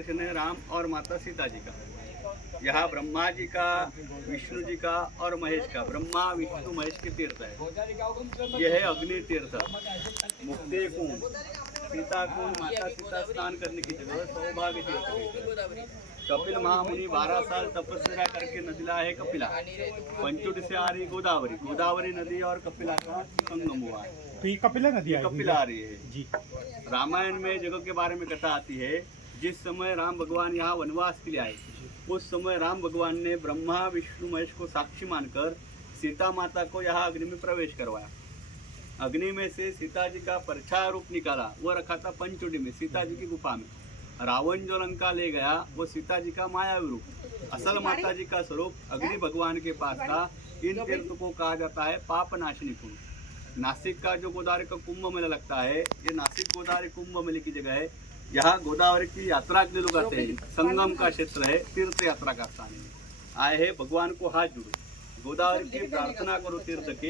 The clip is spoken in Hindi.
आकर्षण है राम और माता सीता जी का। यहाँ ब्रह्मा जी का, विष्णु जी का और महेश का, ब्रह्मा विष्णु महेश के तीर्थ है। यह है अग्नि तीर्थ, मुक्ति कुंड, सीता कुंड, माता सीता स्नान करने की जगह, सौभाग्य तीर्थ। कपिल महामुनि 12 साल तपस्या करके नदी ला है कपिला। पंचुट से आ रही गोदावरी, गोदावरी नदी और कपिला का संगम हुआ है। तो ये कपिला नदी है, कपिला आ रही है जी। रामायण में जगह के बारे में कथा आती है। जिस समय राम भगवान यहाँ वनवास के लिए आए, उस समय राम भगवान ने ब्रह्मा विष्णु महेश को साक्षी मानकर सीता माता को यहाँ अग्नि में प्रवेश करवाया। अग्नि में से सीता जी का परछाया रूप निकाला, वो रखा था पंचुटी में, सीता जी की गुफा में। रावण जो लंका ले गया वो सीता जी का मायावी रूप, असल माता जी का स्वरूप अग्नि भगवान के पास था। इन तीर्थ को कहा जाता है पाप नाशनी कुंड। नासिक का जो गोदावरी का कुंभ मेला लगता है, ये नासिक गोदावरी कुंभ मेले की जगह है। यहाँ गोदावरी की यात्रा के लोग आते हैं, संगम का क्षेत्र है, तीर्थ यात्रा का स्थान है। आए हैं भगवान को हाथ जोड़ो, गोदावरी की प्रार्थना करो तीर्थ की।